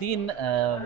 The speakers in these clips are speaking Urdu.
3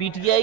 PTI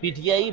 PTI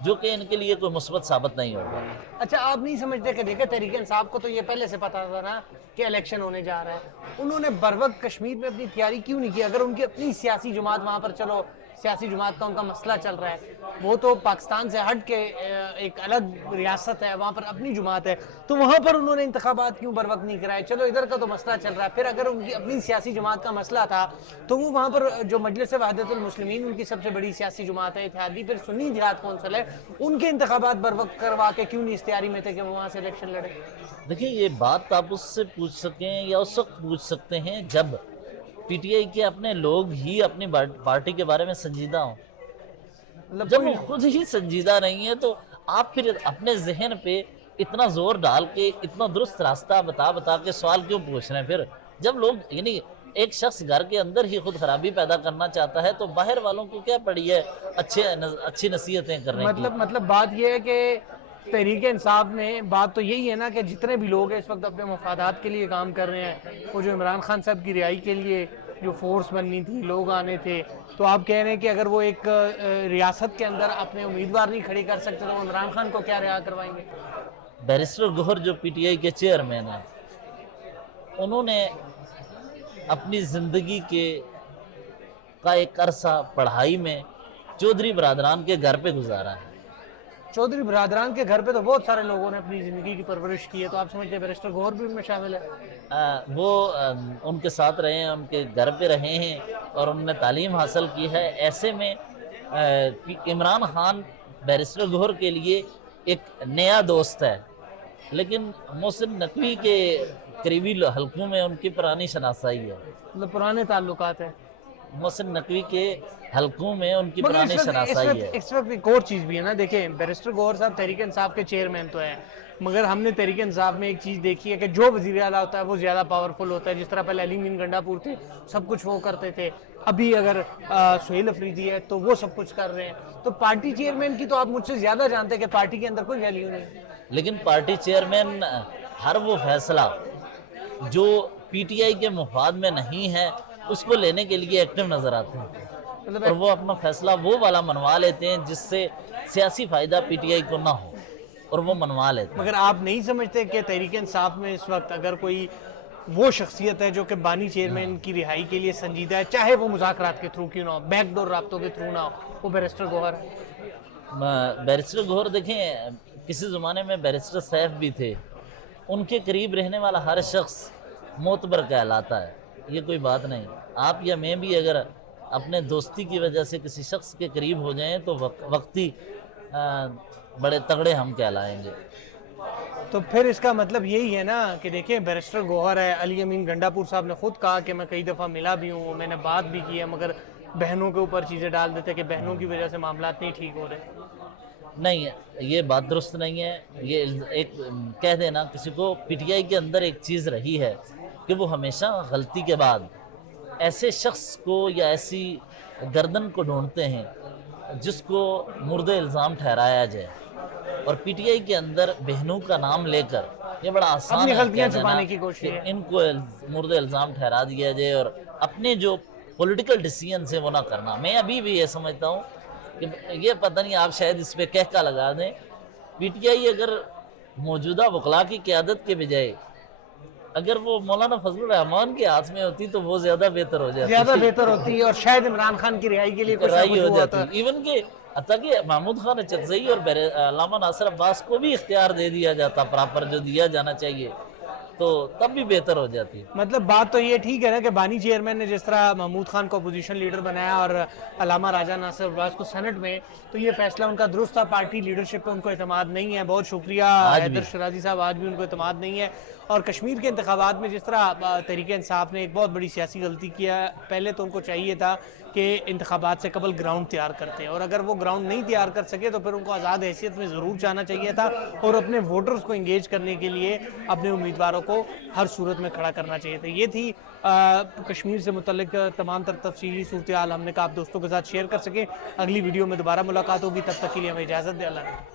جو کہ ان کے لیے کوئی مثبت ثابت نہیں ہوگا۔ اچھا آپ نہیں سمجھتے کہ دیکھیں تحریک انصاف کو تو یہ پہلے سے پتا تھا نا کہ الیکشن ہونے جا رہا ہے، انہوں نے بروقت کشمیر میں اپنی تیاری کیوں نہیں کی؟ اگر ان کی اپنی سیاسی جماعت وہاں پر، چلو سیاسی جماعت کا ان کا مسئلہ چل رہا ہے، وہ تو پاکستان سے ہٹ کے ایک الگ ریاست ہے، وہاں پر اپنی جماعت ہے، تو وہاں پر انہوں نے انتخابات کیوں بروقت نہیں کرائے؟ چلو ادھر کا تو مسئلہ چل رہا ہے، پھر اگر ان کی اپنی سیاسی جماعت کا مسئلہ تھا تو وہ وہاں پر جو مجلس وحدت المسلمین ان کی سب سے بڑی سیاسی جماعت ہے اتحادی، پھر سنی اتحاد کونسل ہے، ان کے انتخابات بروقت کروا کے کیوں نہیں اس تیاری میں تھے کہ وہ وہاں سے الیکشن لڑے؟ دیکھیں یہ بات آپ اس سے پوچھ سکیں یا اس وقت پوچھ سکتے ہیں جب پی ٹی آئی کے اپنے لوگ ہی اپنی پارٹی کے بارے میں سنجیدہ ہوں۔ مطلب جب وہ خود ہی سنجیدہ نہیں ہے تو آپ پھر اپنے ذہن پہ اتنا زور ڈال کے اتنا درست راستہ بتا کے سوال کیوں پوچھ رہے ہیں؟ پھر جب لوگ یعنی ایک شخص گھر کے اندر ہی خود خرابی پیدا کرنا چاہتا ہے تو باہر والوں کو کیا پڑی ہے اچھی نصیحتیں کرنے کی؟ مطلب بات یہ ہے کہ تحریک انصاف میں بات تو یہی ہے نا کہ جتنے بھی لوگ ہیں اس وقت اپنے مفادات کے لیے کام کر رہے ہیں، وہ جو عمران خان صاحب کی رہائی کے لیے جو فورس بننی تھی، لوگ آنے تھے، تو آپ کہہ رہے ہیں کہ اگر وہ ایک ریاست کے اندر اپنے امیدوار نہیں کھڑے کر سکتے تو وہ عمران خان کو کیا رہا کروائیں گے؟ بیرسٹر گوہر جو پی ٹی آئی کے چیئرمین ہیں، انہوں نے اپنی زندگی کا ایک عرصہ پڑھائی میں چودھری برادران کے گھر پہ گزارا ہے۔ چودھری برادران کے گھر پہ تو بہت سارے لوگوں نے اپنی زندگی کی پرورش کی ہے، تو آپ سمجھتے ہیں بیرسٹر گوہر بھی ان میں شامل ہے؟ وہ ان کے ساتھ رہے ہیں، ان کے گھر پہ رہے ہیں اور انہوں نے تعلیم حاصل کی ہے۔ ایسے میں عمران خان بیرسٹر گوہر کے لیے ایک نیا دوست ہے، لیکن محسن نقوی کے قریبی حلقوں میں ان کی پرانی شناسائی ہے، مطلب پرانے تعلقات ہیں۔ محسن نقوی کے حلقوں میں ان کی پرانی شناسائی ہے۔ اس وقت ایک اور چیز بھی ہے نا، دیکھیں بیرسٹر گوہر صاحب تحریک انصاف کے چیئرمین تو ہیں، مگر ہم نے تحریک انصاف میں ایک چیز دیکھی ہے کہ جو وزیر اعلیٰ ہوتا ہے وہ زیادہ پاورفل ہوتا ہے، جس طرح پہلے علی مین گنڈا پور تھے، سب کچھ وہ کرتے تھے، ابھی اگر سہیل افریدی ہے تو وہ سب کچھ کر رہے ہیں، تو پارٹی چیئرمین کی تو آپ مجھ سے زیادہ جانتے ہیں کہ پارٹی کے اندر کوئی ویلیو نہیں ہے۔ لیکن پارٹی چیئرمین ہر وہ فیصلہ جو پی ٹی آئی کے مفاد میں نہیں ہے اس کو لینے کے لیے ایکٹیو نظر آتے ہیں، اور وہ اپنا فیصلہ وہ والا منوا لیتے ہیں جس سے سیاسی فائدہ پی ٹی آئی کو نہ ہو، اور وہ منوا لیتے ہیں۔ مگر آپ نہیں سمجھتے کہ تحریک انصاف میں اس وقت اگر کوئی وہ شخصیت ہے جو کہ بانی چیئرمین کی رہائی کے لیے سنجیدہ ہے، چاہے وہ مذاکرات کے تھرو کیوں نہ ہو، بیک ڈور رابطوں کے تھرو نہ ہو، وہ بیرسٹر گوہر ہے؟ بیرسٹر گوہر دیکھیں کسی زمانے میں بیرسٹر سیف بھی تھے، ان کے قریب رہنے والا ہر شخص معتبر کہلاتا ہے، یہ کوئی بات نہیں۔ آپ یا میں بھی اگر اپنے دوستی کی وجہ سے کسی شخص کے قریب ہو جائیں تو وقتی بڑے تگڑے ہم کہلائیں گے۔ تو پھر اس کا مطلب یہی ہے نا کہ دیکھیں بیرسٹر گوہر ہے، علی امین گنڈا پور صاحب نے خود کہا کہ میں کئی دفعہ ملا بھی ہوں، میں نے بات بھی کی ہے، مگر بہنوں کے اوپر چیزیں ڈال دیتے کہ بہنوں کی وجہ سے معاملات نہیں ٹھیک ہو رہے۔ نہیں، یہ بات درست نہیں ہے۔ یہ ایک کہہ دینا کسی کو، پی ٹی آئی کے اندر ایک چیز رہی ہے کہ وہ ہمیشہ غلطی کے بعد ایسے شخص کو یا ایسی گردن کو ڈھونڈتے ہیں جس کو مرد الزام ٹھہرایا جائے، اور پی ٹی آئی کے اندر بہنوں کا نام لے کر یہ بڑا آسان اپنی ہے غلطیاں کہہ دینا چھپانے کی کوشش کہ ہے۔ ان کو مرد الزام ٹھہرا دیا جائے اور اپنے جو پولیٹیکل ڈیسیژن سے وہ نہ کرنا۔ میں ابھی بھی یہ سمجھتا ہوں کہ یہ پتہ نہیں، آپ شاید اس پہ کہکا لگا دیں، پی ٹی آئی اگر موجودہ وکلاء کی قیادت کے بجائے اگر وہ مولانا فضل الرحمان کے ہاتھ میں ہوتی تو وہ زیادہ بہتر ہو جاتی، زیادہ بہتر ہوتی ہے، اور شاید عمران خان کی رہائی کے لیے کچھ نہ رائی کچھ ہو ہوا جاتی، تھا۔ ایون کہ حتیٰ کہ محمود خان اچکزئی اور علامہ ناصر عباس کو بھی اختیار دے دیا جاتا پراپر جو دیا جانا چاہیے، تو تب بھی بہتر ہو جاتی۔ مطلب بات تو یہ ٹھیک ہے نا کہ بانی چیئرمین نے جس طرح محمود خان کو اپوزیشن لیڈر بنایا اور علامہ راجہ ناصر عباس کو سینٹ میں، تو یہ فیصلہ ان کا درست تھا، پارٹی لیڈرشپ پہ ان کو اعتماد نہیں ہے۔ بہت شکریہ حیدر شرازی صاحب، آج بھی ان کو اعتماد نہیں ہے۔ اور کشمیر کے انتخابات میں جس طرح تحریک انصاف نے ایک بہت بڑی سیاسی غلطی کیا، پہلے تو ان کو چاہیے تھا کہ انتخابات سے قبل گراؤنڈ تیار کرتے ہیں، اور اگر وہ گراؤنڈ نہیں تیار کر سکے تو پھر ان کو آزاد حیثیت میں ضرور جانا چاہیے تھا، اور اپنے ووٹرز کو انگیج کرنے کے لیے اپنے امیدواروں کو ہر صورت میں کھڑا کرنا چاہیے تھا۔ یہ تھی کشمیر سے متعلق تمام تر تفصیلی صورتحال ہم نے کہا آپ دوستوں کے ساتھ شیئر کر سکیں۔ اگلی ویڈیو میں دوبارہ ملاقات ہوگی، تب تک کے لیے ہمیں اجازت دیں۔ اللہ حافظ۔